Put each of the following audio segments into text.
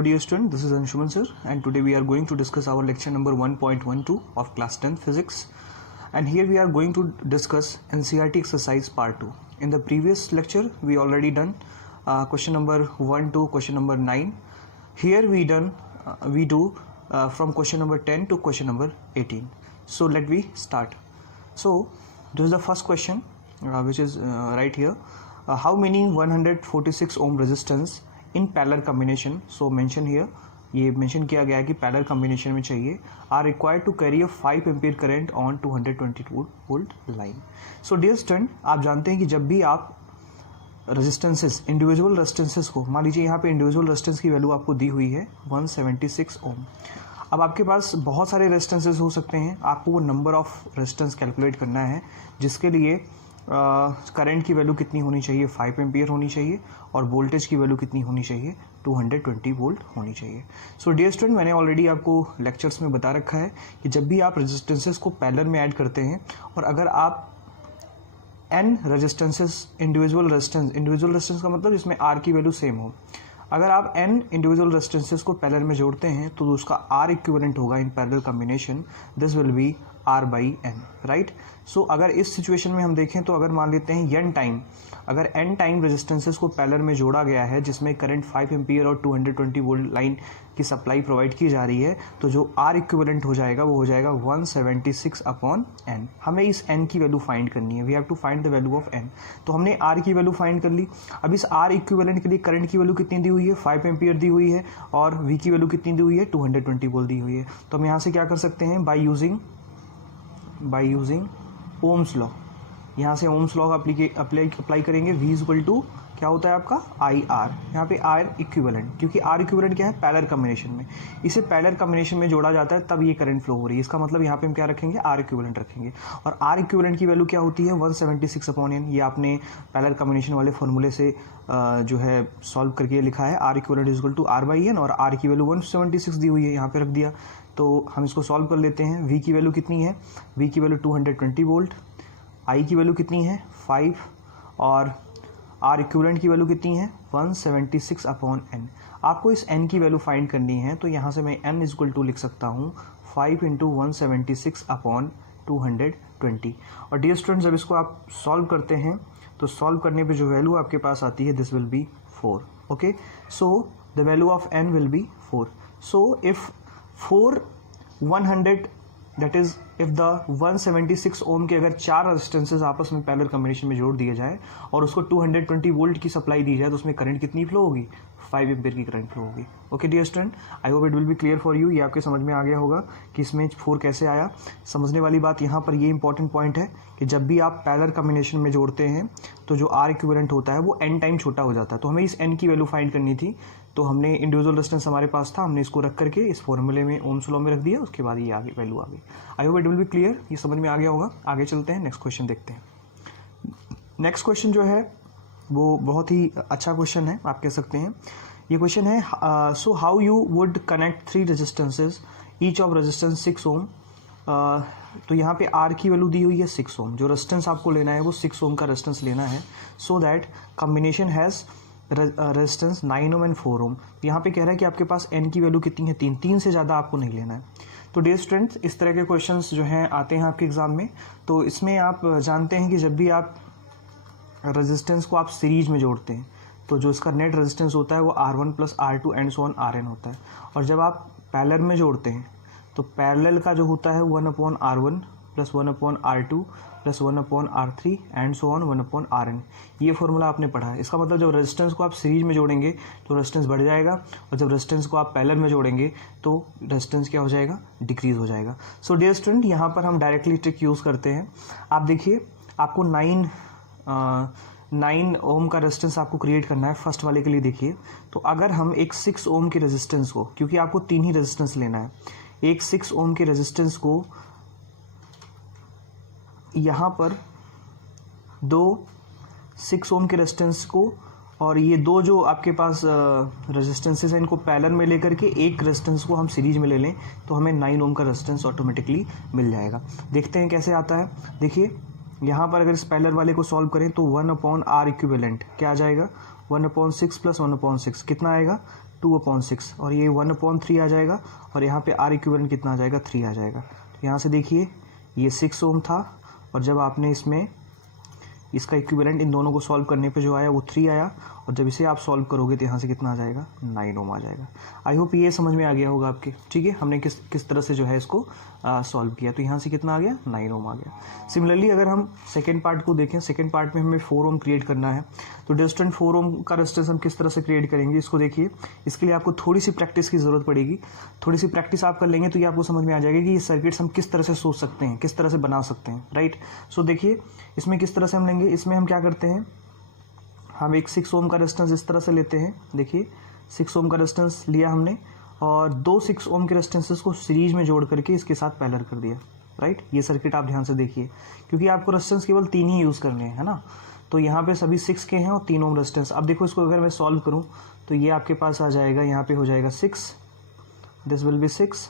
Hello dear student, this is Anshuman sir and today we are going to discuss our lecture number 1.12 of class 10 physics, and here we are going to discuss NCERT exercise part 2. In the previous lecture we already done question number 1 to question number 9. Here we do from question number 10 to question number 18. So let me start. So this is the first question which is right here. How many 146 ohm resistance in parallel combination, so mention here, ये mention किया गया है कि parallel combination में चाहिए, are required to carry a 5 ampere current on 222 volt line. So dear student, आप जानते हैं कि जब भी आप रेजिस्टेंसेस, इंडिविजुअल रेजिस्टेंसेस को, मान लीजिए यहाँ पे इंडिविजुअल रेजिस्टेंस की वैल्यू आपको दी हुई है 176 ओम. अब आपके पास बहुत सारे रेजिस्टेंसेस हो सकते हैं, आपको वो नंबर ऑफ रेजिस्टेंस कैलकुलेट करना है, जिसके लिए करंट की वैल्यू कितनी होनी चाहिए, 5 एम्पियर होनी चाहिए, और वोल्टेज की वैल्यू कितनी होनी चाहिए, 220 वोल्ट होनी चाहिए. सो डियर स्टूडेंट, मैंने ऑलरेडी आपको लेक्चर्स में बता रखा है कि जब भी आप रेजिस्टेंसेस को पैरेलल में ऐड करते हैं, और अगर आप n रेजिस्टेंसेस, इंडिविजुअल रेजिस्टेंस का मतलब इसमें r की वैल्यू सेम हो, अगर आप n इंडिविजुअल रेजिस्टेंसेस को पैरेलल में जोड़ते हैं तो उसका r इक्विवेलेंट होगा in parallel combination, this will be r by n, right. So अगर इस सिचुएशन में हम देखें तो अगर मान लेते हैं n टाइम, अगर n टाइम रेजिस्टेंसेस को पैरेलल में जोड़ा गया है जिसमें करंट 5 एम्पियर और 220 वोल्ट लाइन की सप्लाई प्रोवाइड की जा रही है, तो जो r इक्विवेलेंट हो जाएगा वो हो जाएगा 176 अपॉन n. हमें इस n की वैल्यू फाइंड करनी है, we have to find the value of n. तो हमने r की वैल्यू फाइंड कर ली. अब इस r इक्विवेलेंट के लिए करंट की वैल्यू कितनी दी हुई है, 5 एम्पियर दी हुई है, और v की वैल्यू कितनी दी हुई है, 220 वोल्ट दी हुई है. तो हम यहाँ से क्या कर सकते हैं, बाई यूजिंग ओम्स लॉ, यहाँ से ओम्स लॉ का अप्लाई करेंगे. v इक्वल टू क्या होता है आपका आई आर, यहाँ पे आर इक्विवेलेंट, क्योंकि आर इक्विवेलेंट क्या है, पैरेलल कॉम्बिनेशन में, इसे पैरेलल कॉम्बिनेशन में जोड़ा जाता है तब ये करंट फ्लो हो रही है. इसका मतलब यहाँ पे हम क्या रखेंगे, आर इक्विवेलेंट रखेंगे, और आर इक्विवेलेंट की वैल्यू क्या होती है, 176 अपॉन n. ये आपने पैरेलल कॉम्बिनेशन वाले फॉर्मूले से जो है सॉल्व करके लिखा है, R equivalent is equal to R by n, और आर की वैल्यू 176 दी हुई है, यहाँ पे रख दिया. तो हम इसको सॉल्व कर लेते हैं. v की वैल्यू कितनी है, v की वैल्यू 220 वोल्ट, i की वैल्यू कितनी है 5, और r इक्विवेलेंट की वैल्यू कितनी है 176 अपॉन n. आपको इस n की वैल्यू फाइंड करनी है, तो यहाँ से मैं n इज इक्वल टू लिख सकता हूँ 5 इंटू 176 अपॉन 220. और डियर स्टूडेंट, जब इसको आप सॉल्व करते हैं तो सॉल्व करने पे जो वैल्यू आपके पास आती है, this will B 4. Okay, so the value of n will be 4. So if 100 that is if the 176 ओम के अगर 4 रेजिस्टेंसेस आपस में पैरेलल कॉम्बिनेशन में जोड़ दिए जाए और उसको 220 वोल्ट की सप्लाई दी जाए, तो उसमें करंट कितनी फ्लो होगी, 5 एम्पियर की करंट फ्लो होगी. Okay dear student, I hope it will be clear for you. ये आपके समझ में आ गया होगा कि इसमें 4 कैसे आया. समझने वाली बात यहाँ पर ये इंपॉर्टेंट पॉइंट है कि जब भी आप पैरेलल कॉम्बिनेशन में जोड़ते हैं तो जो आर इक्विवेलेंट होता है वो n टाइम छोटा हो जाता है. तो हमें इस n की वैल्यू फाइंड करनी थी, तो हमने इंडिविजुअल रेजिस्टेंस हमारे पास था, हमने इसको रख करके इस फॉर्मूले में ओम्स लॉ में रख दिया, उसके बाद ये आगे वैल्यू आ गई. आई hope it will be clear, ये समझ में आ गया होगा. आगे चलते हैं, नेक्स्ट क्वेश्चन देखते हैं. नेक्स्ट क्वेश्चन जो है वो बहुत ही अच्छा क्वेश्चन है, आप कह सकते हैं. ये क्वेश्चन है, so how you would connect 3 resistances each of resistance 6 ओम. तो यहाँ पे R की वैल्यू दी हुई है 6 ओम, जो रेजिस्टेंस आपको लेना है वो 6 ओम का रेजिस्टेंस लेना है, so that combination has resistance 9 ohm and 4 ओम. यहाँ पे कह रहा है कि आपके पास n की वैल्यू कितनी है, 3 से ज़्यादा आपको नहीं लेना है. तो डियर स्टूडेंट्स, इस तरह के क्वेश्चंस जो हैं आते हैं आपके एग्जाम में. तो इसमें आप जानते हैं कि जब भी आप रेजिस्टेंस को आप सीरीज में जोड़ते हैं तो जो इसका नेट रेजिस्टेंस होता है वो R1 plus R2 and so on Rn होता है, और जब आप पैरेलल में जोड़ते हैं तो पैरेलल का जो होता है 1 upon R1 plus 1 upon R2 plus 1 upon R3 and so on 1 upon Rn. ये फॉर्मूला आपने पढ़ा है. इसका मतलब जब रेजिस्टेंस को आप सीरीज में जोड़ेंगे तो रेजिस्टेंस बढ़ जाएगा, और जब रेजिस्टेंस को आप पैरेलल में जोड़ेंगे तो रेजिस्टेंस क्या हो जाएगा, डिक्रीज हो जाएगा. सो डियर स्टूडेंट, यहाँ पर हम डायरेक्टली ट्रिक यूज़ करते हैं. आप देखिए, आपको 9 ओम का रेजिस्टेंस आपको क्रिएट करना है. फर्स्ट वाले के लिए देखिए, तो अगर हम एक 6 ओम के रेजिस्टेंस को, क्योंकि आपको 3 ही रेजिस्टेंस लेना है, एक 6 ओम के रेजिस्टेंस को यहाँ पर 2 6 ओम के रेजिस्टेंस को, और ये 2 जो आपके पास रेजिस्टेंसेस हैं इनको पैरेलल में लेकर के एक रेजिस्टेंस को हम सीरीज में ले लें, तो हमें 9 ओम का रेजिस्टेंस ऑटोमेटिकली मिल जाएगा. देखते हैं कैसे आता है. देखिए, यहाँ पर अगर इस पैरेलल वाले को सॉल्व करें तो 1 अपॉन R इक्विवेलेंट क्या आ जाएगा, 1/6 प्लस 1/6 कितना आएगा, 2/6 और ये 1/3 आ जाएगा और यहाँ पे R इक्विवेलेंट कितना आ जाएगा 3 आ जाएगा। तो यहाँ से देखिए ये 6 ओम था और जब आपने इसमें इसका इक्विवेलेंट इन दोनों को सॉल्व करने पे जो आया वो 3 आया और जब इसे आप सॉल्व करोगे तो यहाँ से कितना आ जाएगा 9 ओम आ जाएगा। आई होप ये समझ में आ गया होगा आपके, ठीक है, हमने किस तरह से जो है इसको सॉल्व किया। तो यहाँ से कितना आ गया 9 ओम आ गया। सिमिलरली अगर हम सेकेंड पार्ट को देखें, सेकेंड पार्ट में हमें 4 ओम क्रिएट करना है। तो डिस्टेंट 4 ओम का रेजिस्टेंस हम किस तरह से क्रिएट करेंगे इसको देखिए। इसके लिए आपको थोड़ी सी प्रैक्टिस की ज़रूरत पड़ेगी। थोड़ी सी प्रैक्टिस आप कर लेंगे तो ये आपको समझ में आ जाएगा कि ये सर्किट्स हम किस तरह से सोच सकते हैं, किस तरह से बना सकते हैं, राइट। सो देखिए इसमें किस तरह से हम लेंगे, इसमें हम क्या करते हैं, हम एक 6 ओम का रेजिस्टेंस इस तरह से लेते हैं। देखिए 6 ओम का रेजिस्टेंस लिया हमने और 2 6 ओम के रेजिस्टेंसेस को सीरीज में जोड़ करके इसके साथ पैरेलल कर दिया, राइट। ये सर्किट आप ध्यान से देखिए क्योंकि आपको रेजिस्टेंस केवल 3 ही यूज़ करने हैं, है ना। तो यहाँ पे सभी 6 के हैं और 3 ओम रेजिस्टेंस। अब देखो इसको अगर मैं सॉल्व करूँ तो ये आपके पास आ जाएगा, यहाँ पे हो जाएगा 6, दिस विल बी 6,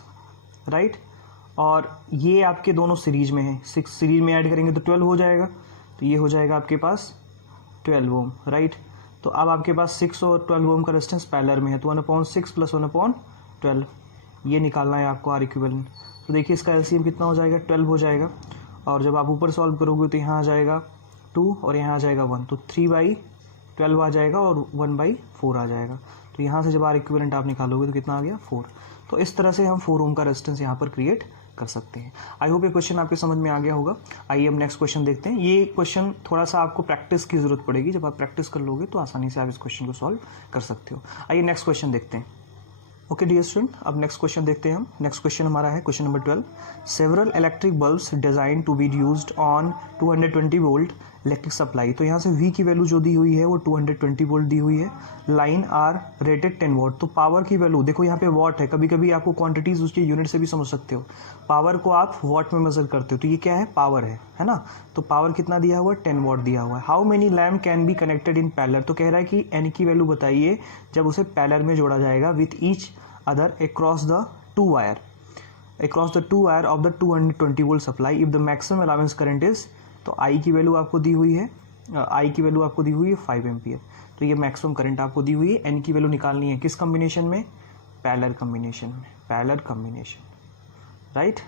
राइट। और ये आपके दोनों सीरीज में है, 6 सीरीज में ऐड करेंगे तो 12 हो जाएगा। तो ये हो जाएगा आपके पास 12 ओम, राइट। तो अब आपके पास 6 और 12 ओम का रेजिस्टेंस पैरेलल में है तो 1/6 + 1/12 ये निकालना है आपको R इक्विवेलेंट। तो देखिए इसका LCM कितना हो जाएगा 12 हो जाएगा और जब आप ऊपर सॉल्व करोगे तो यहाँ आ जाएगा 2 और यहाँ आ जाएगा 1, तो 3/12 आ जाएगा और 1/4 आ जाएगा। तो यहाँ से जब R इक्विवेलेंट आप निकालोगे तो कितना आ गया 4। तो इस तरह से हम 4 ओम का रेजिस्टेंस यहाँ पर क्रिएट कर सकते हैं। आई होप ये क्वेश्चन आपके समझ में आ गया होगा। आइए हम नेक्स्ट क्वेश्चन देखते हैं। ये क्वेश्चन थोड़ा सा आपको प्रैक्टिस की जरूरत पड़ेगी, जब आप प्रैक्टिस कर लोगे तो आसानी से आप इस क्वेश्चन को सॉल्व कर सकते हो। आइए नेक्स्ट क्वेश्चन देखते हैं। ओके डियर स्टूडेंट, अब नेक्स्ट क्वेश्चन देखते हैं हम। नेक्स्ट क्वेश्चन हमारा है question number 12। Several electric bulbs design to be used on 220 volt electric supply. तो यहाँ से V की वैल्यू जो दी हुई है वो 220 वोल्ट दी हुई है। Line are rated 10 watt. तो पावर की वैल्यू देखो यहाँ पे वॉट है, कभी कभी आपको क्वांटिटीज उसके यूनिट से भी समझ सकते हो। पावर को आप वॉट में मेजर करते हो तो ये क्या है, पावर है ना। तो पावर कितना दिया हुआ है 10 वॉट दिया हुआ है। How many lamp can be connected in parallel. तो कह रहा है कि N की वैल्यू बताइए जब उसे पैरेलल में जोड़ा जाएगा with each other across the two wire of the 220 volt supply if the maximum allowance current is। तो I की वैल्यू आपको दी हुई है, I की वैल्यू आपको दी हुई है 5 एम्पियर। तो ये मैक्सिमम करंट आपको दी हुई है। N की वैल्यू निकालनी है किस कॉम्बिनेशन में, पैरेलल कॉम्बिनेशन में, parallel combination, right.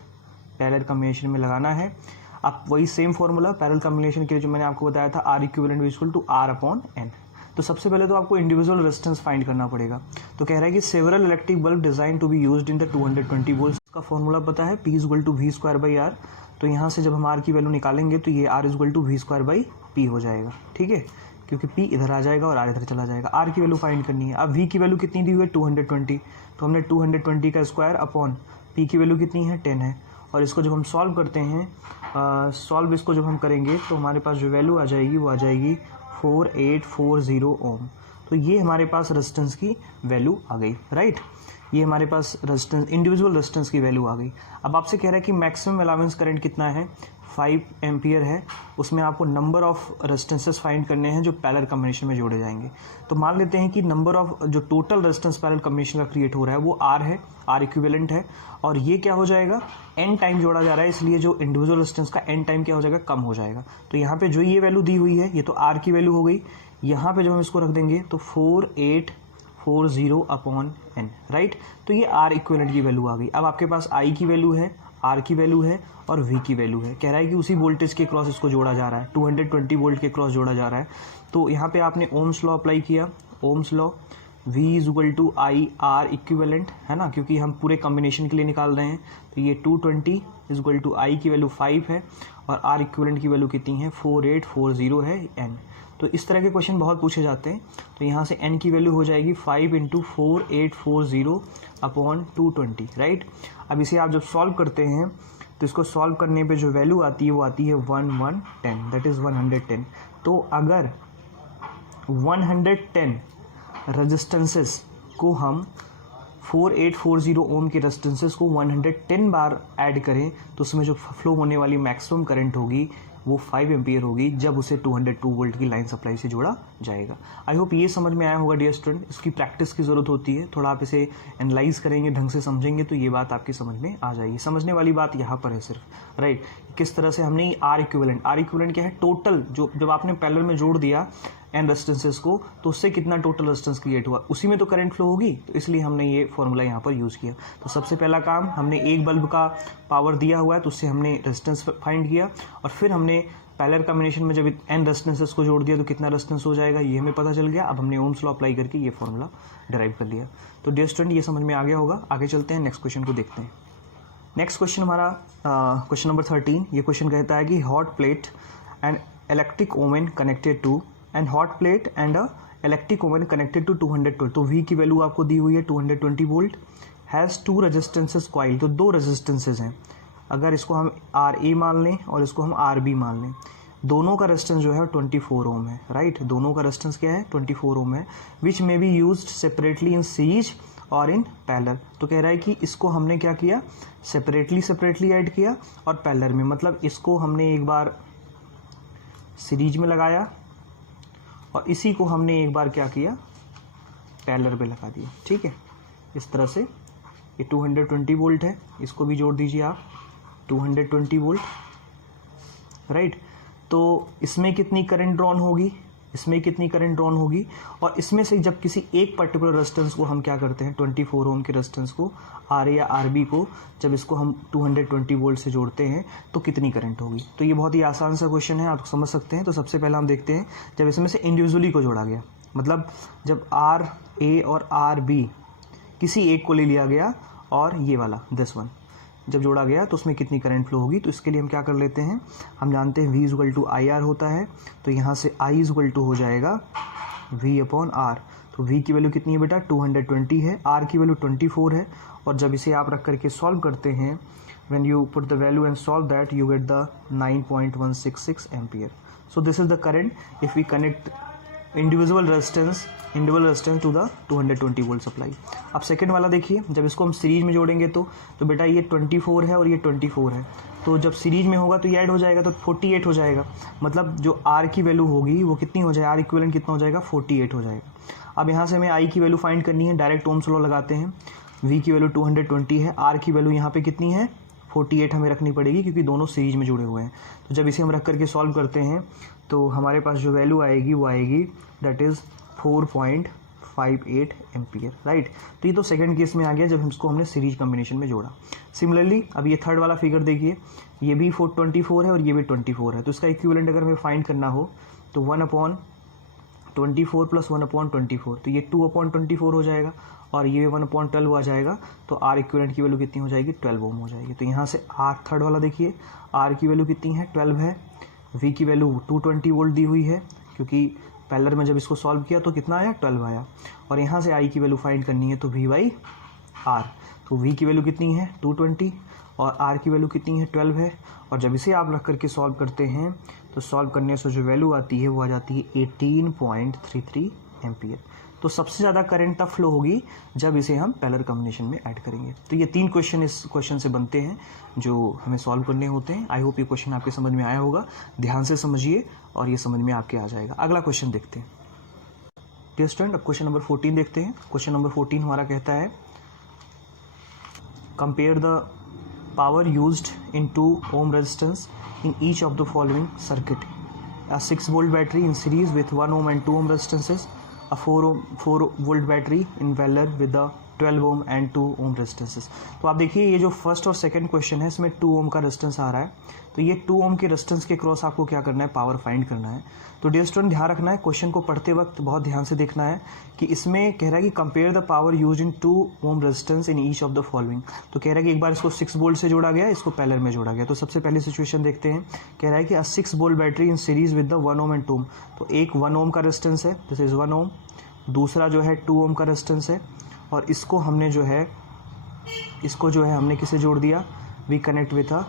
Parallel combination में लगाना है। अब वही सेम फॉर्मूला पैरेलल कॉम्बिनेशन के लिए जो मैंने आपको बताया था, R equivalent equal to R/N। तो सबसे पहले तो आपको इंडिविजुअल रेजिस्टेंस फाइंड करना पड़ेगा। तो कह रहा है कि several electric bulb design to be used in the 220 volt का फॉर्मूला पता है, P = V²/R। तो यहाँ से जब हम R की वैल्यू निकालेंगे तो ये R = V²/P हो जाएगा, ठीक है, क्योंकि P इधर आ जाएगा और R इधर चला जाएगा। R की वैल्यू फाइंड करनी है। अब V की वैल्यू कितनी दी हुई है 220, तो हमने 220 का स्क्वायर अपॉन P की वैल्यू कितनी है 10 है। और इसको जब हम सॉल्व करते हैं, सॉल्व इसको जब हम करेंगे तो हमारे पास जो वैल्यू आ जाएगी वो आ जाएगी 4840 ओम। तो ये हमारे पास रेजिस्टेंस की वैल्यू आ गई, राइट। ये हमारे पास रेजिस्टेंस, इंडिविजुअल रेजिस्टेंस की वैल्यू आ गई। अब आपसे कह रहा है कि मैक्सिमम अलाउंस करंट कितना है, 5 एम्पियर है। उसमें आपको नंबर ऑफ रेजिस्टेंसेस फाइंड करने हैं जो पैरेलल कॉम्बिनेशन में जोड़े जाएंगे। तो मान लेते हैं कि नंबर ऑफ जो टोटल रेजिस्टेंस पैरेलल कॉम्बिनेशन का क्रिएट हो रहा है वो R है, R इक्विवेलेंट है। और ये क्या हो जाएगा, N टाइम जोड़ा जा रहा है, इसलिए जो इंडिविजुअल रेजिस्टेंस का N टाइम क्या हो जाएगा, कम हो जाएगा। तो यहाँ पे जो ये वैल्यू दी हुई है ये तो R की वैल्यू हो गई। यहाँ पे जब हम इसको रख देंगे तो 4840/N, राइट। तो ये R इक्विवेलेंट की वैल्यू आ गई। अब आपके पास I की वैल्यू है, R की वैल्यू है और V की वैल्यू है। कह रहा है कि उसी वोल्टेज के क्रॉस इसको जोड़ा जा रहा है, 220 वोल्ट के क्रॉस जोड़ा जा रहा है। तो यहाँ पे आपने ओम्स लॉ अप्लाई किया, Ohm's law, V = I R equivalent, है ना, क्योंकि हम पूरे कॉम्बिनेशन के लिए निकाल रहे हैं। तो ये 220 = I की वैल्यू 5 है और R इक्विवेलेंट की वैल्यू कितनी है 4840 है N। तो इस तरह के क्वेश्चन बहुत पूछे जाते हैं। तो यहाँ से N की वैल्यू हो जाएगी 5 × 4840/220, राइट। अब इसे आप जब सॉल्व करते हैं तो इसको सॉल्व करने पे जो वैल्यू आती है वो आती है 1110, दैट इज़ 110। तो अगर 110 रेजिस्टेंसेस को हम 4840 ओम के रेजिस्टेंसेस को 110 बार ऐड करें तो उसमें जो फ्लो होने वाली मैक्सिमम करंट होगी वो 5 एम्पियर होगी जब उसे 202 वोल्ट की लाइन सप्लाई से जोड़ा जाएगा। आई होप ये समझ में आया होगा डियर स्टूडेंट। इसकी प्रैक्टिस की ज़रूरत होती है, थोड़ा आप इसे एनालाइज करेंगे, ढंग से समझेंगे तो ये बात आपकी समझ में आ जाएगी। समझने वाली बात यहाँ पर है सिर्फ, राइट, किस तरह से हमने आर इक्विवेलेंट क्या है, टोटल जो जब आपने पैरेलल में जोड़ दिया एन रेजिस्टेंसेस को तो उससे कितना टोटल रेजिस्टेंस क्रिएट हुआ, उसी में तो करंट फ्लो होगी, तो इसलिए हमने ये फॉर्मूला यहाँ पर यूज़ किया। तो सबसे पहला काम, हमने एक बल्ब का पावर दिया हुआ है तो उससे हमने रेजिस्टेंस फाइंड किया, और फिर हमने पैरेलल कॉम्बिनेशन में जब एन रेजिस्टेंसेस को जोड़ दिया तो कितना रेजिस्टेंस हो जाएगा ये हमें पता चल गया। अब हमने ओम्स लॉ अप्लाई करके ये फॉर्मूला डिराइव कर लिया। तो डियर स्टूडेंट ये समझ में आ गया होगा। आगे चलते हैं, नेक्स्ट क्वेश्चन को देखते हैं। नेक्स्ट क्वेश्चन हमारा क्वेश्चन नंबर 13। ये क्वेश्चन कहता है कि hot plate and electric oven connected to electric oven connected to 212, तो V की वैल्यू आपको दी हुई है 220 वोल्ट, हैज़ 2 रेजिस्टेंसेस कॉइल, तो 2 रेजिस्टेंसेज हैं। अगर इसको हम RA मान लें और इसको हम RB मान लें, दोनों का रेजिस्टेंस जो है 24 ओम है, राइट, दोनों का रेजिस्टेंस क्या है 24 ओम है, which may be used separately in series और इन पैरेलल। तो कह रहा है कि इसको हमने क्या किया, सेपरेटली ऐड किया और पैरेलल में, मतलब इसको हमने एक बार सीरीज में लगाया और इसी को हमने एक बार क्या किया, पैरेलल पे लगा दिया, ठीक है। इस तरह से ये 220 वोल्ट है, इसको भी जोड़ दीजिए आप 220 वोल्ट, राइट। तो इसमें कितनी करंट ड्रॉन होगी, और इसमें से जब किसी एक पर्टिकुलर रेजिस्टेंस को हम क्या करते हैं, 24 ओम के रेजिस्टेंस को, RA या RB को, जब इसको हम 220 वोल्ट से जोड़ते हैं तो कितनी करंट होगी। तो ये बहुत ही आसान सा क्वेश्चन है, आप समझ सकते हैं। तो सबसे पहले हम देखते हैं, जब इसमें से इंडिविजुअली को जोड़ा गया, मतलब जब RA और RB किसी एक को ले लिया गया और ये वाला दिस वन जब जोड़ा गया तो उसमें कितनी करंट फ्लो होगी। तो इसके लिए हम क्या कर लेते हैं, हम जानते हैं V इक्वल टू IR होता है, तो यहाँ से I इक्वल टू हो जाएगा V अपॉन R। तो V की वैल्यू कितनी है बेटा 220 है, R की वैल्यू 24 है, और जब इसे आप रख करके सॉल्व करते हैं, when you put the value and solve that you get the 9.166 ampere. So this is the current if we connect individual resistance to the 220 volt supply. अब सेकंड वाला देखिए, जब इसको हम सीरीज में जोड़ेंगे तो बेटा ये 24 है और ये 24 है, तो जब सीरीज में होगा तो ये ऐड हो जाएगा तो 48 हो जाएगा, मतलब जो R की वैल्यू होगी वो कितनी हो जाएगा, R इक्विवेलेंट कितना हो जाएगा 48 हो जाएगा। अब यहाँ से हमें I की वैल्यू फाइंड करनी है, डायरेक्ट ओम्स लॉ लगाते हैं। V की वैल्यू 220 है, R की वैल्यू यहाँ पे कितनी है 48 हमें रखनी पड़ेगी क्योंकि दोनों सीरीज में जुड़े हुए हैं। तो जब इसे हम रख करके सॉल्व करते हैं तो हमारे पास जो वैल्यू आएगी वो आएगी दैट इज़ 4.58 एम्पियर, राइट। तो ये तो सेकंड केस में आ गया जब इसको हमने सीरीज कॉम्बिनेशन में जोड़ा। सिमिलरली अब ये थर्ड वाला फिगर देखिए, ये भी 424 है और ये भी 24 है, तो इसका इक्विवेलेंट अगर हमें फाइंड करना हो तो 1/24 प्लस 1/24, तो ये 2/24 हो जाएगा और ये 1/12 आ जाएगा। तो R इक्विवेलेंट की वैल्यू कितनी हो जाएगी 12 ओम हो जाएगी। तो यहाँ से R थर्ड वाला देखिए, R की वैल्यू कितनी है 12 है, V की वैल्यू 220 वोल्ट दी हुई है क्योंकि पैरेलल में जब इसको सॉल्व किया तो कितना आया 12 आया, और यहाँ से I की वैल्यू फाइंड करनी है तो V/R। तो V की वैल्यू कितनी है 220 और R की वैल्यू कितनी है 12 है, और जब इसे आप रख करके सॉल्व करते हैं तो सॉल्व करने से जो वैल्यू आती है वो आ जाती है 18.33 एम्पियर। तो सबसे ज़्यादा करंट तब फ्लो होगी जब इसे हम पैरेलल कॉम्बिनेशन में ऐड करेंगे। तो ये 3 क्वेश्चन इस क्वेश्चन से बनते हैं जो हमें सॉल्व करने होते हैं। आई होप ये क्वेश्चन आपके समझ में आया होगा, ध्यान से समझिए और ये समझ में आपके आ जाएगा। अगला क्वेश्चन देखते हैं डियर स्टूडेंट। अब क्वेश्चन नंबर 14 देखते हैं। क्वेश्चन नंबर 14 हमारा कहता है compare the power used in 2 ohm resistance in each of the following circuit: a 6 volt battery in series with 1 ohm and 2 ohm resistances, a 4 volt battery in parallel with the 12 ohm and 2 ohm resistances। तो आप देखिए ये जो first और second question है इसमें 2 ohm का resistance आ रहा है, तो ये 2 ohm के रेजिस्टेंस के क्रॉस आपको क्या करना है, पावर फाइंड करना है। तो डियर स्टूडेंट ध्यान रखना है, क्वेश्चन को पढ़ते वक्त बहुत ध्यान से देखना है कि इसमें कह रहा है कि compare the power use in 2 ohm resistance in each of the following. तो कह रहा है कि एक बार इसको 6 वोल्ट से जोड़ा गया, इसको पैरेलल में जोड़ा गया। तो सबसे पहले सिचुएशन देखते हैं, कह रहा है कि 6 volt battery in series with the 1 ohm and 2 ohm। तो एक 1 ohm का रेजिस्टेंस है, दिस इज 1 ohm, दूसरा जो है 2 ohm का रेजिस्टेंस है, और इसको हमने जो है हमने किसे जोड़ दिया, we connect with a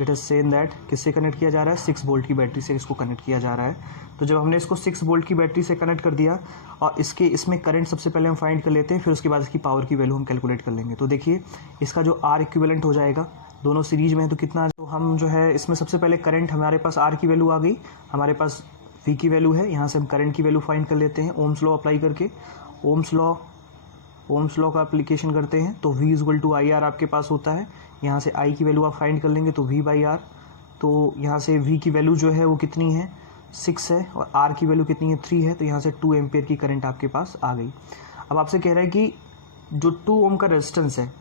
let us say that किससे कनेक्ट किया जा रहा है, 6 वोल्ट की बैटरी से इसको कनेक्ट किया जा रहा है। तो जब हमने इसको 6 वोल्ट की बैटरी से कनेक्ट कर दिया और इसमें करंट सबसे पहले हम फाइंड कर लेते हैं, फिर उसके बाद इसकी पावर की वैल्यू हम कैलकुलेट कर लेंगे। तो देखिए इसका जो R इक्विवेलेंट हो जाएगा दोनों सीरीज में है तो कितना, तो हम जो है इसमें सबसे पहले करंट, हमारे पास आर की वैल्यू आ गई, हमारे पास वी की वैल्यू है, यहाँ से हम करंट की वैल्यू फाइंड कर लेते हैं ओम्स लॉ अप्लाई करके। ओम्स लॉ का एप्लीकेशन करते हैं तो V equal to I R आपके पास होता है। यहाँ से I की वैल्यू आप फाइंड कर लेंगे तो V बाई आर, तो यहाँ से V की वैल्यू जो है वो कितनी है 6 है और R की वैल्यू कितनी है 3 है, तो यहाँ से 2 एम्पियर की करंट आपके पास आ गई। अब आपसे कह रहा है कि जो 2 ओम का रेजिस्टेंस है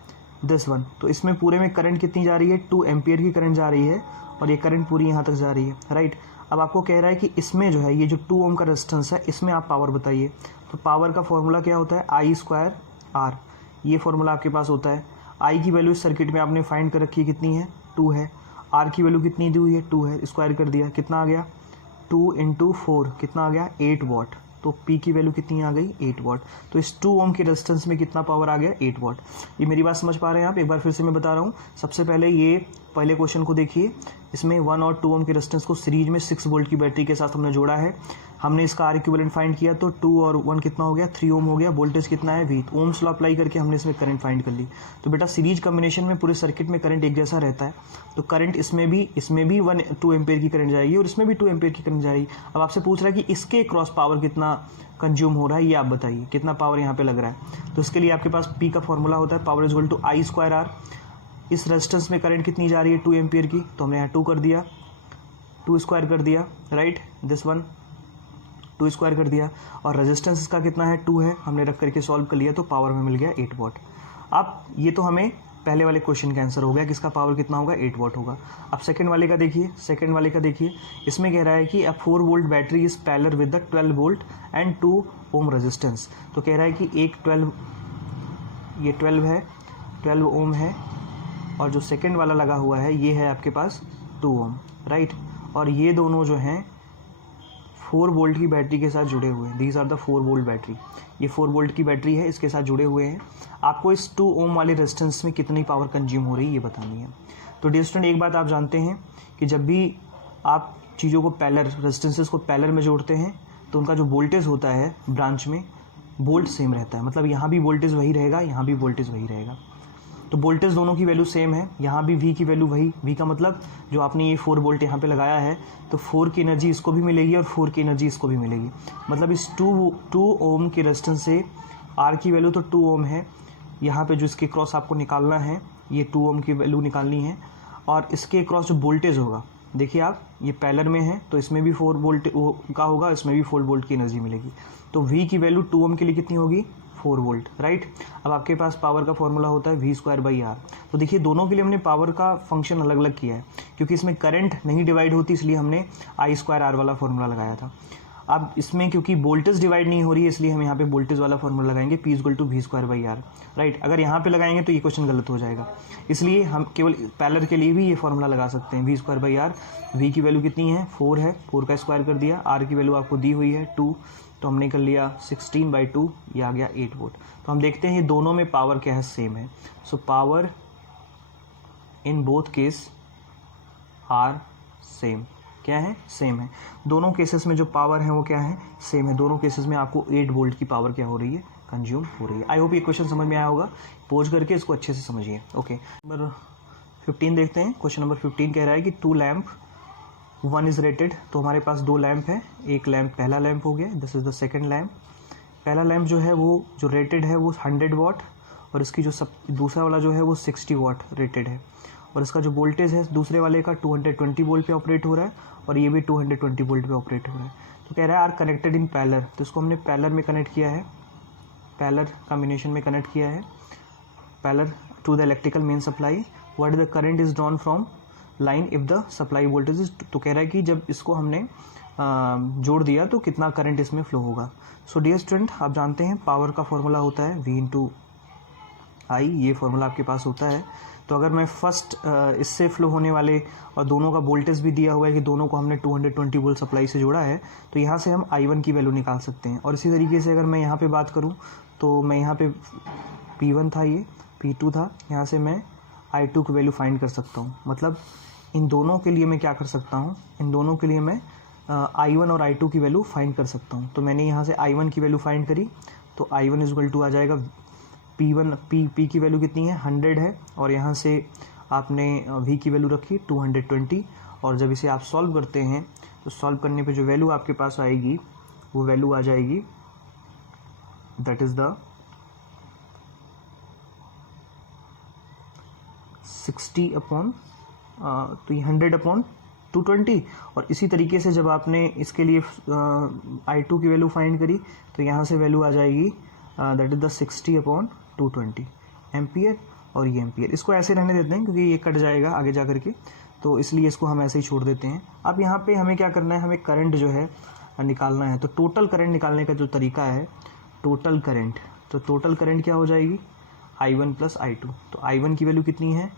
दिस वन, तो इसमें पूरे में करंट कितनी जा रही है 2 एम्पियर की करंट जा रही है और ये करंट पूरी यहाँ तक जा रही है, राइट। अब आपको कह रहा है कि इसमें जो है ये जो 2 ओम का रेजिस्टेंस है इसमें आप पावर बताइए। तो पावर का फॉर्मूला क्या होता है I स्क्वायर R, ये फॉर्मूला आपके पास होता है। I की वैल्यू इस सर्किट में आपने फाइंड कर रखी है, कितनी है 2 है। R की वैल्यू कितनी दी हुई है 2 है, स्क्वायर कर दिया, कितना आ गया 2 इंटू 4 कितना आ गया 8 वाट। तो P की वैल्यू कितनी आ गई 8 वाट। तो इस 2 ओम के रेजिस्टेंस में कितना पावर आ गया 8 वाट। ये मेरी बात समझ पा रहे हैं आप? एक बार फिर से मैं बता रहा हूँ। सबसे पहले ये पहले क्वेश्चन को देखिए, इसमें 1 और 2 ओम के रेजिस्टेंस को सीरीज में 6 वोल्ट की बैटरी के साथ हमने जोड़ा है। हमने इसका आर इक्विवेलेंट फाइंड किया तो 2 और 1 कितना हो गया 3 ओम हो गया। वोल्टेज कितना है V, ओम्स लॉ अप्लाई करके हमने इसमें करंट फाइंड कर ली। तो बेटा सीरीज कॉम्बिनेशन में पूरे सर्किट में करंट एक जैसा रहता है, तो करंट इसमें भी 2 एम्पियर की करंट जाएगी और इसमें भी 2 एम्पियर की करंट जाएगी। अब आपसे पूछ रहा है कि इसके क्रॉस पावर कितना कंज्यूम हो रहा है, ये आप बताइए कितना पावर यहाँ पे लग रहा है। तो इसके लिए आपके पास P का फॉर्मूला होता है power equal to I square R। इस रेजिस्टेंस में करंट कितनी जा रही है 2 एम्पियर की, तो हमने यहाँ 2 कर दिया, 2 स्क्वायर कर दिया, राइट। दिस वन 2 स्क्वायर कर दिया और रेजिस्टेंस इसका कितना है 2 है, हमने रख करके सॉल्व कर लिया तो पावर में मिल गया 8 वाट। अब ये तो हमें पहले वाले क्वेश्चन का आंसर हो गया, किसका पावर कितना होगा 8 वाट होगा। अब सेकंड वाले का देखिए, इसमें कह रहा है कि अ 4 volt battery is parallel with the 12 volt and 2 ohm resistance. तो कह रहा है कि एक 12 है, 12 ओम है और जो सेकंड वाला लगा हुआ है ये है आपके पास 2 ओम, राइट। और ये दोनों जो हैं 4 वोल्ट की बैटरी के साथ जुड़े हुए हैं। These are the 4 volt battery, ये 4 वोल्ट की बैटरी है, इसके साथ जुड़े हुए हैं। आपको इस 2 ओम वाले रेजिस्टेंस में कितनी पावर कंज्यूम हो रही है ये बतानी है। तो डियर स्टूडेंट एक बात आप जानते हैं कि जब भी आप चीज़ों को पैरेलल, रेजिस्टेंसेस को पैरेलल में जोड़ते हैं तो उनका जो वोल्टेज होता है ब्रांच में वोल्ट सेम रहता है, मतलब यहाँ भी वोल्टेज वही रहेगा, यहाँ भी वोल्टेज वही रहेगा। तो वोल्टेज दोनों की वैल्यू सेम है, यहाँ भी V की वैल्यू वही, V का मतलब जो आपने ये 4 वोल्ट यहाँ पे लगाया है तो 4 की एनर्जी इसको भी मिलेगी और 4 की एनर्जी इसको भी मिलेगी। मतलब इस 2 ओम के रेजिस्टेंस से R की वैल्यू तो 2 ओम है, यहाँ पे जो इसके क्रॉस आपको निकालना है ये 2 ओम की वैल्यू निकालनी है और इसके क्रॉस जो वोल्टेज होगा, देखिए आप ये पैरेलल में है तो इसमें भी 4 वोल्ट का होगा, इसमें भी 4 वोल्ट की एनर्जी मिलेगी। तो V की वैल्यू 2 ओम के लिए कितनी होगी 4 वोल्ट, राइट। अब आपके पास पावर का फॉर्मूला होता है V स्क्वायर बाई आर। तो देखिए दोनों के लिए हमने पावर का फंक्शन अलग अलग किया है, क्योंकि इसमें करंट नहीं डिवाइड होती इसलिए हमने I स्क्वायर आर वाला फॉर्मूला लगाया था। अब इसमें क्योंकि वोल्टेज डिवाइड नहीं हो रही है इसलिए हम यहाँ पे वोल्टेज वाला फॉर्मूला लगाएंगे P equal to V square by R, right. अगर यहाँ पे लगाएंगे तो ये क्वेश्चन गलत हो जाएगा, इसलिए हम केवल पैरेलल के लिए भी ये फॉर्मूला लगा सकते हैं V square by R. V की वैल्यू कितनी है 4 है, 4 का स्क्वायर कर दिया, R की वैल्यू आपको दी हुई है 2, तो हमने कर लिया 16/2, ये आ गया 8 वोल्ट। तो हम देखते हैं ये दोनों में पावर क्या है सेम है। So power in both case are same, क्या है सेम है। दोनों केसेस में जो पावर है वो क्या है सेम है। दोनों केसेस में आपको 8 वोल्ट की पावर क्या हो रही है कंज्यूम हो रही है। आई होप ये क्वेश्चन समझ में आया होगा, पोज करके इसको अच्छे से समझिए। ओके नंबर 15 देखते हैं। क्वेश्चन नंबर 15 कह रहा है कि 2 लैम्प 1 इज़ रेटेड। तो हमारे पास 2 लैम्प है, एक लैम्प पहला लैम्प हो गया, this is the second lamp. पहला लैम्प जो है वो जो रेटेड है वो 100 वाट और इसकी जो दूसरा वाला जो है वो 60 वाट रेटेड है और इसका जो वोल्टेज है दूसरे वाले का 220 वोल्ट पे ऑपरेट हो रहा है और ये भी 220 वोल्ट पे ऑपरेट हो रहा है। तो कह रहा है आर कनेक्टेड इन पैरेलल, तो इसको हमने पैरेलल में कनेक्ट किया है, पैरेलल कॉम्बिनेशन में कनेक्ट किया है, parallel to the electrical main supply. What the current is drawn from line if the supply voltage is. तो कह रहा है कि जब इसको हमने जोड़ दिया तो कितना करंट इसमें फ्लो होगा। सो डियर स्टूडेंट आप जानते हैं पावर का फॉर्मूला होता है V इंटू आई, ये फॉर्मूला आपके पास होता है। तो अगर मैं फर्स्ट इससे फ्लो होने वाले और दोनों का वोल्टेज भी दिया हुआ है कि दोनों को हमने 220 वोल्ट सप्लाई से जोड़ा है, तो यहाँ से हम I1 की वैल्यू निकाल सकते हैं। और इसी तरीके से अगर मैं यहाँ पे बात करूँ तो मैं यहाँ पे P1 था, ये P2 था, यहाँ से मैं I2 की वैल्यू फाइंड कर सकता हूँ। मतलब इन दोनों के लिए मैं क्या कर सकता हूँ, इन दोनों के लिए मैं I1 और I2 की वैल्यू फाइंड कर सकता हूँ। तो मैंने यहाँ से I1 की वैल्यू फाइंड करी तो I1 इक्वल टू आ जाएगा P1, P की वैल्यू कितनी है 100 है और यहाँ से आपने v की वैल्यू रखी 220, और जब इसे आप सॉल्व करते हैं तो सॉल्व करने पे जो वैल्यू आपके पास आएगी वो वैल्यू आ जाएगी, दैट इज़ द 60 अपॉन तो ये 100/220। और इसी तरीके से जब आपने इसके लिए I2 की वैल्यू फाइंड करी तो यहाँ से वैल्यू आ जाएगी दैट इज़ द 60/220 एम्पियर, और ये एम्पियर। इसको ऐसे रहने देते हैं क्योंकि ये कट जाएगा आगे जा करके, तो इसलिए इसको हम ऐसे ही छोड़ देते हैं। अब यहाँ पे हमें क्या करना है, हमें करंट जो है निकालना है। तो टोटल करंट निकालने का जो तरीका है, टोटल करंट, तो टोटल करंट क्या हो जाएगी I1 प्लस I2। तो I1 की वैल्यू कितनी है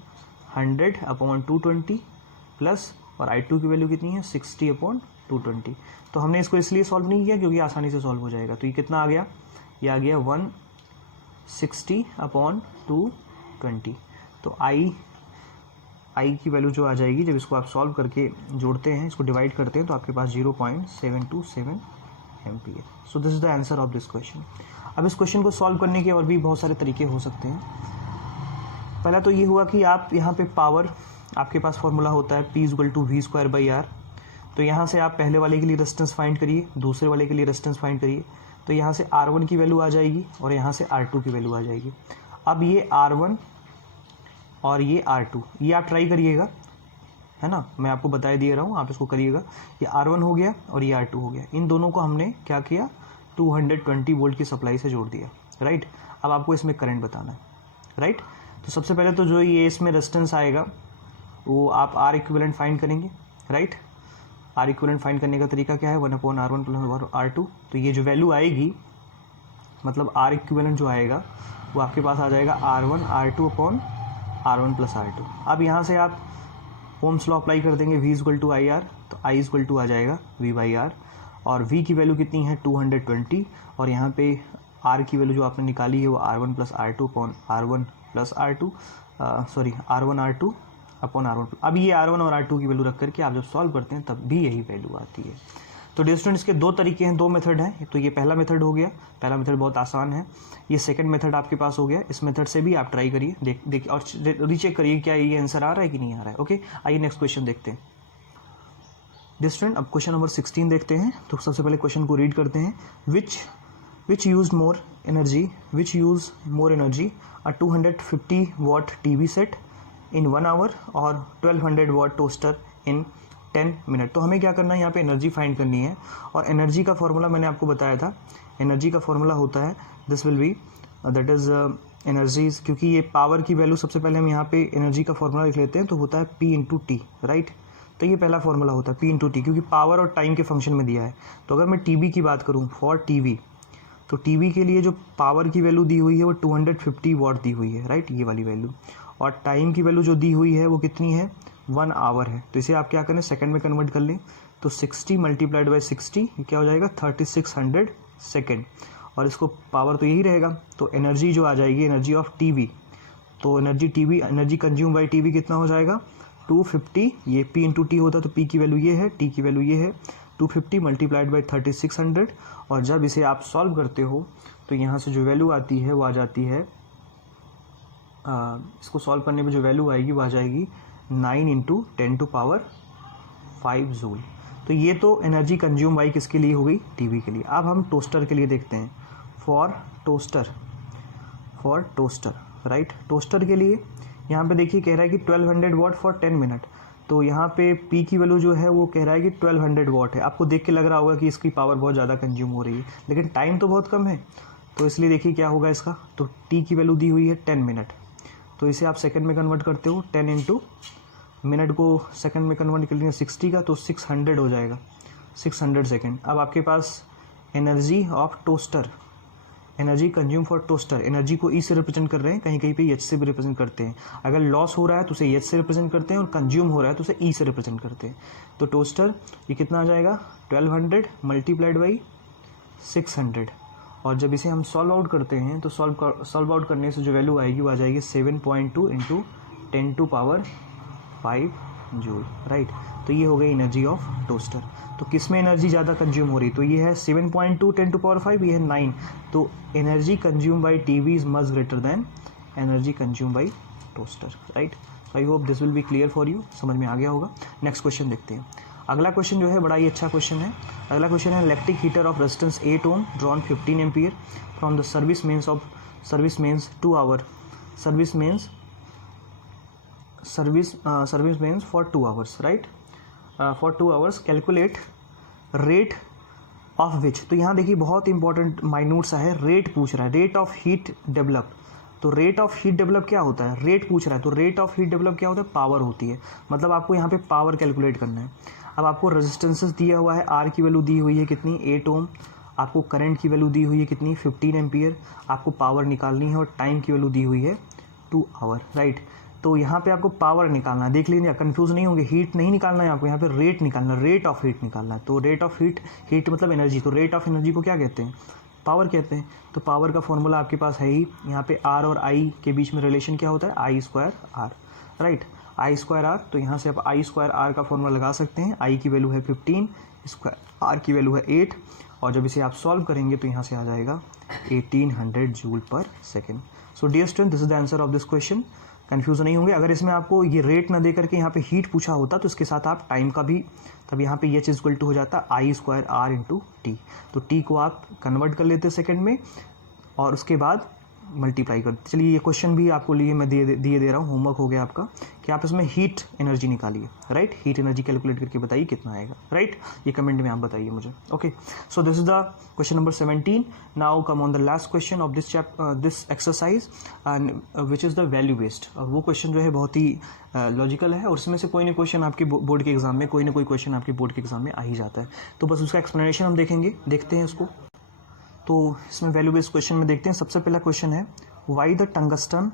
100/220 प्लस, और I2 की वैल्यू कितनी है 60/220। तो हमने इसको इसलिए सॉल्व नहीं किया क्योंकि आसानी से सॉल्व हो जाएगा। तो ये कितना आ गया, ये आ गया 160/220। तो I की वैल्यू जो आ जाएगी, जब इसको आप सॉल्व करके जोड़ते हैं, इसको डिवाइड करते हैं, तो आपके पास 0.727 ampere. So this is the answer of this question. अब इस क्वेश्चन को सॉल्व करने के और भी बहुत सारे तरीके हो सकते हैं। पहला तो ये हुआ कि आप यहाँ पे पावर, आपके पास फॉर्मूला होता है P = V²/R। तो यहाँ से आप पहले वाले के लिए रेजिस्टेंस फाइंड करिए, दूसरे वाले के लिए रेजिस्टेंस फाइंड करिए। तो यहाँ से R1 की वैल्यू आ जाएगी और यहाँ से R2 की वैल्यू आ जाएगी। अब ये R1 और ये R2, ये आप ट्राई करिएगा, है ना, मैं आपको बताए दे रहा हूँ, आप इसको करिएगा। ये R1 हो गया और ये R2 हो गया। इन दोनों को हमने क्या किया, 220 वोल्ट की सप्लाई से जोड़ दिया, राइट। अब आपको इसमें करंट बताना है, राइट। तो सबसे पहले तो जो ये इसमें रेजिस्टेंस आएगा वो आप R इक्विवेलेंट फाइंड करेंगे, राइट। R इक्विवेलेंट फाइंड करने का तरीका क्या है, 1/R1 + R2। तो ये जो वैल्यू आएगी, मतलब R इक्विवेलेंट जो आएगा वो आपके पास आ जाएगा R1 R2/R1 + R2। अब यहाँ से आप ओम्स लॉ अप्लाई कर देंगे, V = IR, तो I = आ जाएगा V/R, और V की वैल्यू कितनी है 220, और यहाँ पे R की वैल्यू जो आपने निकाली है वो R1 + R2/R1 + R2, R1 R2/R1। अब ये R1 और R2 की वैल्यू रख करके आप जब सॉल्व करते हैं तब भी यही वैल्यू आती है। तो डियर स्टूडेंट्स, इसके दो तरीके हैं, दो मेथड हैं। तो ये पहला मेथड हो गया, पहला मेथड बहुत आसान है। ये सेकंड मेथड आपके पास हो गया, इस मेथड से भी आप ट्राई करिए, देख और रीचेक करिए क्या ये आंसर आ रहा है कि नहीं आ रहा है। ओके, आइए नेक्स्ट क्वेश्चन देखते हैं। डियर स्टूडेंट, अब क्वेश्चन नंबर 16 देखते हैं। तो सबसे पहले क्वेश्चन को रीड करते हैं। which used more energy a 250 watt TV set in 1 hour और 1200 watt toaster in 10 मिनट। तो हमें क्या करना है, यहाँ पे एनर्जी फाइंड करनी है। और एनर्जी का फॉर्मूला मैंने आपको बताया था, एनर्जी का फॉर्मूला होता है this will B that is energies, क्योंकि ये पावर की वैल्यू, सबसे पहले हम यहाँ पे एनर्जी का फॉर्मूला लिख लेते हैं, तो होता है P × T, राइट। तो ये पहला फॉर्मूला होता है P × T, क्योंकि पावर और टाइम के फंक्शन में दिया है। तो अगर मैं TB की बात करूँ, फॉर TV, तो टीवी के लिए जो पावर की वैल्यू दी हुई है वो 250 वॉट दी हुई है, राइट, ये वाली वैल्यू। और टाइम की वैल्यू जो दी हुई है वो कितनी है, 1 आवर है। तो इसे आप क्या करें, सेकंड में कन्वर्ट कर लें। तो 60 × 60 ये क्या हो जाएगा 3600 सेकंड, और इसको पावर तो यही रहेगा। तो एनर्जी जो आ जाएगी, एनर्जी ऑफ टीवी, तो एनर्जी कंज्यूम बाई टीवी कितना हो जाएगा 250। ये P × T होता है, तो P की वैल्यू ये है, T की वैल्यू ये है, 250 × 3600। और जब इसे आप सॉल्व करते हो तो यहाँ से जो वैल्यू आती है वो आ जाती है, इसको सॉल्व करने में जो वैल्यू आएगी वो आ जाएगी 9 × 10⁵ जूल। तो ये तो एनर्जी कंज्यूम बाई किसके लिए हो गई, टीवी के लिए। अब हम टोस्टर के लिए देखते हैं। For toaster, right. टोस्टर के लिए यहाँ पे देखिए कह रहा है कि 1200 वॉट फॉर 10 मिनट। तो यहाँ पे P की वैल्यू जो है वो कह रहा है कि 1200 वॉट है। आपको देख के लग रहा होगा कि इसकी पावर बहुत ज़्यादा कंज्यूम हो रही है, लेकिन टाइम तो बहुत कम है। तो इसलिए देखिए क्या होगा इसका, तो T की वैल्यू दी हुई है 10 मिनट। तो इसे आप सेकंड में कन्वर्ट करते हो, 10 × मिनट को सेकंड में कन्वर्ट कर लेंगे 60 का, तो 600 हो जाएगा, 600 सेकंड। अब आपके पास energy of toaster, energy consume for toaster, energy को E से रिप्रेजेंट कर रहे हैं, कहीं कहीं पे H से भी रिप्रेजेंट करते हैं। अगर लॉस हो रहा है तो उसे H से रिप्रेजेंट करते हैं, और कंज्यूम हो रहा है तो उसे E से रिप्रेजेंट करते हैं। तो टोस्टर ये कितना आ जाएगा 1200 × 600। और जब इसे हम सॉल्व आउट करते हैं तो सॉल्व आउट करने से जो वैल्यू आएगी वो आ जाएगी 7.2 × 10⁵ जूल, राइट। तो ये हो गई एनर्जी ऑफ टोस्टर। तो किस में एनर्जी ज़्यादा कंज्यूम हो रही, तो ये है 7.2 × 10⁵, ये है 9। तो energy consume by TV is much greater than energy consume by toaster, right. I hope this will be clear for you, समझ में आ गया होगा। नेक्स्ट क्वेश्चन देखते हैं। अगला क्वेश्चन जो है बड़ा ही अच्छा क्वेश्चन है। अगला क्वेश्चन है electric heater of resistance 8 ohm drawn 15 ampere from the service mains 2 hour service mains for 2 hours, right, for 2 hours calculate rate of which. तो यहाँ देखिए बहुत इंपॉर्टेंट माइन्यूट सा है, रेट पूछ रहा है, रेट ऑफ हीट डेवलप। तो रेट ऑफ हीट डेवलप क्या होता है, रेट पूछ रहा है, तो रेट ऑफ हीट डेवलप क्या होता है, पावर होती है, मतलब आपको यहाँ पे पावर कैलकुलेट करना है। अब आपको रेजिस्टेंसेस दिया हुआ है, आर की वैल्यू दी हुई है कितनी 8 ओम, आपको करंट की वैल्यू दी हुई है कितनी 15 एम्पियर, आपको पावर निकालनी है और टाइम की वैल्यू दी हुई है 2 आवर, राइट। तो यहाँ पे आपको पावर निकालना है, देख लीजिए कंफ्यूज नहीं होंगे, हीट नहीं निकालना है आपको, यहाँ पे रेट निकालना है, रेट ऑफ हीट निकालना है। तो रेट ऑफ हीट मतलब एनर्जी, तो रेट ऑफ एनर्जी को क्या कहते हैं, पावर कहते हैं। तो पावर का फॉर्मूला आपके पास है ही, यहाँ पे आर और आई के बीच में रिलेशन क्या होता है, I square R, right, I square R. तो यहाँ से आप आई स्क्वायर आर का फॉर्मूला लगा सकते हैं। आई की वैल्यू है 15, स्क्वायर आर की वैल्यू है 8, और जब इसे आप सॉल्व करेंगे तो यहाँ से आ जाएगा 1800 joule per second. So dear student, this is the answer of this question. Confuse नहीं होंगे। अगर इसमें आपको ये रेट ना दे करके यहाँ पे हीट पूछा होता तो इसके साथ आप टाइम का भी, तब यहाँ पे एच इक्वल टू हो जाता आई स्क्वायर आर इंटू टी। तो टी को आप कन्वर्ट कर लेते सेकंड में और उसके बाद मल्टीप्लाई करते। चलिए ये क्वेश्चन भी आपको लिए मैं दिए दे रहा हूँ, होमवर्क हो गया आपका कि आप इसमें हीट एनर्जी निकालिए, राइट, हीट एनर्जी कैलकुलेट करके बताइए कितना आएगा, राइट, ये कमेंट में आप बताइए मुझे। Okay, so this is the question number 17। Now come on the last question of this exercise and which is the value based. और वो क्वेश्चन जो है बहुत ही लॉजिकल है और उसमें से कोई ना कोई आपके बोर्ड के एग्जाम में, कोई ना कोई क्वेश्चन आपके बोर्ड के एग्जाम में आ ही जाता है। तो बस उसका एक्सप्लेनेशन हम देखते हैं उसको। तो इसमें वैल्यू बेस्ड क्वेश्चन में देखते हैं। सबसे पहला क्वेश्चन है why the tungsten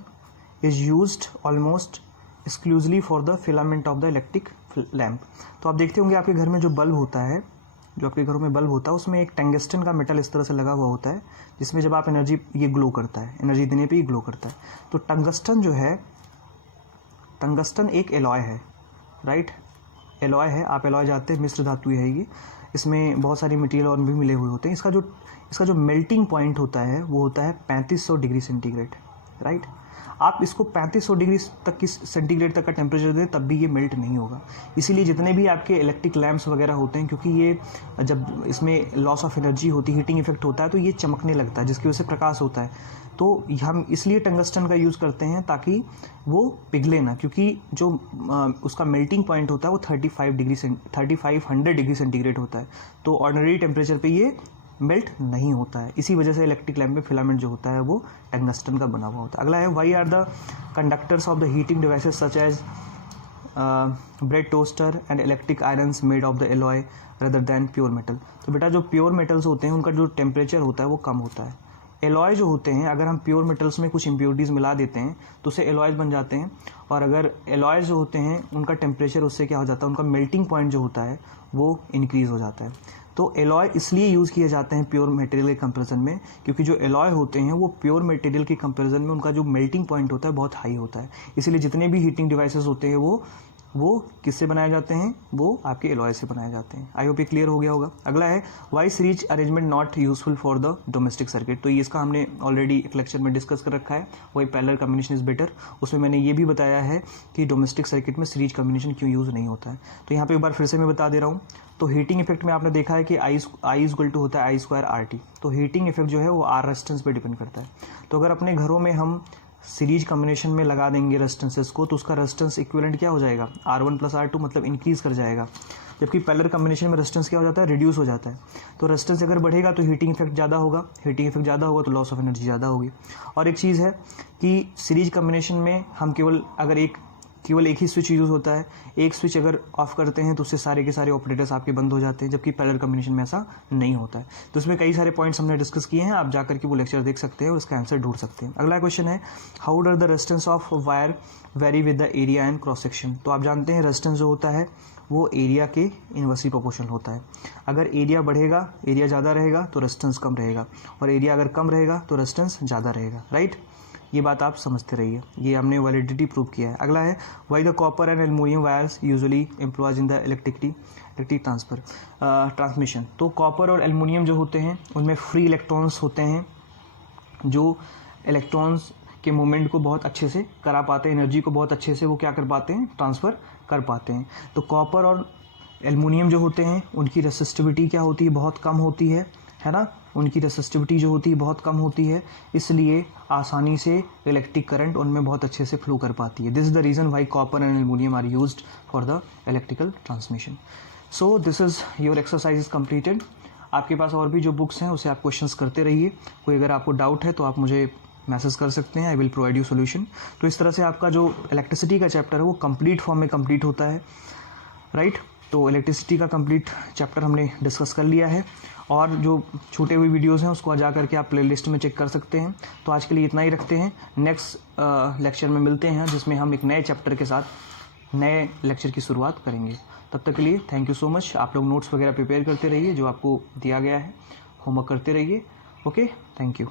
is used almost exclusively for the filament of the electric lamp. तो आप देखते होंगे आपके घर में जो बल्ब होता है, जो आपके घरों में बल्ब होता है उसमें एक टंगस्टन का मेटल इस तरह से लगा हुआ होता है जिसमें जब आप एनर्जी, ये ग्लो करता है, एनर्जी देने पे ये ग्लो करता है। तो टंगस्टन जो है, टंगस्टन एक एलॉय है, राइट, एलॉय है। आप एलॉय जानते हैं, मिश्र धातु है ये, इसमें बहुत सारी मटेरियल और भी मिले हुए होते हैं। इसका जो मेल्टिंग पॉइंट होता है वो होता है 3500 डिग्री सेंटीग्रेड, राइट। आप इसको 3500 डिग्री तक की सेंटीग्रेड तक का टेम्परेचर दें तब भी ये मेल्ट नहीं होगा। इसीलिए जितने भी आपके इलेक्ट्रिक लैंप्स वगैरह होते हैं, क्योंकि ये जब इसमें लॉस ऑफ एनर्जी होती है, हीटिंग इफेक्ट होता है, तो ये चमकने लगता है जिसकी वजह से प्रकाश होता है। तो हम इसलिए टंगस्टन का यूज़ करते हैं ताकि वो पिघले ना, क्योंकि जो उसका मेल्टिंग पॉइंट होता है वो 3500 डिग्री सेंटीग्रेड होता है। तो ऑर्डिनरी टेम्परेचर पे ये मेल्ट नहीं होता है। इसी वजह से इलेक्ट्रिक लैम्प में फिलामेंट जो होता है वो टंगस्टन का बना हुआ होता है। अगला है why are the conductors of the heating devices such as bread toaster and electric irons made of the alloy rather than pure metal. तो बेटा जो प्योर मेटल्स होते हैं उनका जो टेम्परेचर होता है वो कम होता है। एलॉय जो होते हैं, अगर हम प्योर मेटल्स में कुछ इम्प्योरिटीज़ मिला देते हैं तो उससे एलॉयज बन जाते हैं, और अगर एलॉयज जो होते हैं उनका टेम्परेचर उससे क्या हो जाता है, उनका मेल्टिंग पॉइंट जो होता है वो इंक्रीज़ हो जाता है। तो एलॉय इसलिए यूज़ किए जाते हैं प्योर मटेरियल के कंपैरिजन में, क्योंकि जो एलॉय होते हैं वो प्योर मटेरियल के कंपैरिजन में उनका जो मेल्टिंग पॉइंट होता है बहुत हाई होता है। इसीलिए जितने भी हीटिंग डिवाइसेस होते हैं वो किससे बनाए जाते हैं, वो आपके एलॉय से बनाए जाते हैं। आई होप ये क्लियर हो गया होगा। अगला है why series arrangement not useful for the domestic circuit. तो ये इसका हमने ऑलरेडी एक लेक्चर में डिस्कस कर रखा है, वही पैरेलल कॉम्बिनेशन इज बेटर। उसमें मैंने ये भी बताया है कि डोमेस्टिक सर्किट में सीरीज कॉम्बिनेशन क्यों यूज़ नहीं होता है। तो यहाँ पे एक बार फिर से मैं बता दे रहा हूँ। तो हीटिंग इफेक्ट में आपने देखा है कि आई इक्वल टू होता है आई स्क्वायर आर टी। तो हीटिंग इफेक्ट जो है वो आर रेजिस्टेंस पे डिपेंड करता है। तो अगर अपने घरों में हम सीरीज कॉम्बिनेशन में लगा देंगे रेजिस्टेंसेस को, तो उसका रेजिस्टेंस इक्विवेलेंट क्या हो जाएगा, R1 + R2, मतलब इंक्रीज कर जाएगा। जबकि पैरेलल कॉम्बिनेशन में रेजिस्टेंस क्या हो जाता है, रिड्यूस हो जाता है। तो रेजिस्टेंस अगर बढ़ेगा तो हीटिंग इफेक्ट ज़्यादा होगा, हीटिंग इफेक्ट ज़्यादा होगा तो लॉस ऑफ एनर्जी ज़्यादा होगी। और एक चीज़ है कि सीरीज कॉम्बिनेशन में हम केवल एक ही स्विच यूज़ होता है। एक स्विच अगर ऑफ करते हैं तो उससे सारे के सारे ऑपरेटर्स आपके बंद हो जाते हैं, जबकि पैरेलल कॉम्बिनेशन में ऐसा नहीं होता है। तो इसमें कई सारे पॉइंट्स हमने डिस्कस किए हैं, आप जाकर के वो लेक्चर देख सकते हैं और इसका आंसर ढूंढ सकते हैं। अगला क्वेश्चन है how does the resistance of wire very with the area and cross section. तो आप जानते हैं रेजिस्टेंस जो होता है वो एरिया के इनवर्सली प्रोपोर्शनल होता है। अगर एरिया बढ़ेगा, एरिया ज़्यादा रहेगा तो रेजिस्टेंस कम रहेगा, और एरिया अगर कम रहेगा तो रेजिस्टेंस ज़्यादा रहेगा, राइट। ये बात आप समझते रहिए, ये हमने वैलिडिटी प्रूव किया है। अगला है why the copper and aluminium wires usually employees in the electric transmission. तो कॉपर और एल्युमिनियम जो होते हैं उनमें फ्री इलेक्ट्रॉन्स होते हैं, जो इलेक्ट्रॉन्स के मूवमेंट को बहुत अच्छे से करा पाते हैं, एनर्जी को बहुत अच्छे से वो क्या कर पाते हैं, ट्रांसफ़र कर पाते हैं। तो कॉपर और एल्युमिनियम जो होते हैं उनकी रेसिस्टिविटी क्या होती है, बहुत कम होती है ना, उनकी रेसिस्टिविटी जो होती है बहुत कम होती है, इसलिए आसानी से इलेक्ट्रिक करंट उनमें बहुत अच्छे से फ्लो कर पाती है। This is the reason why copper and aluminium are used for the electrical transmission. So this is your exercise is completed. आपके पास और भी जो बुक्स हैं उसे आप क्वेश्चंस करते रहिए। कोई अगर आपको डाउट है तो आप मुझे मैसेज कर सकते हैं, I will provide you solution. तो इस तरह से आपका जो इलेक्ट्रिसिटी का चैप्टर है वो कंप्लीट फॉर्म में कंप्लीट होता है, राइट। तो इलेक्ट्रिसिटी का कंप्लीट चैप्टर हमने डिस्कस कर लिया है, और जो छूटे हुए वीडियोस हैं उसको जा करके आप प्लेलिस्ट में चेक कर सकते हैं। तो आज के लिए इतना ही रखते हैं, नेक्स्ट लेक्चर में मिलते हैं जिसमें हम एक नए चैप्टर के साथ नए लेक्चर की शुरुआत करेंगे। तब तक के लिए थैंक यू सो मच। आप लोग नोट्स वगैरह प्रिपेयर करते रहिए, जो आपको दिया गया है होमवर्क करते रहिए। Okay, thank you.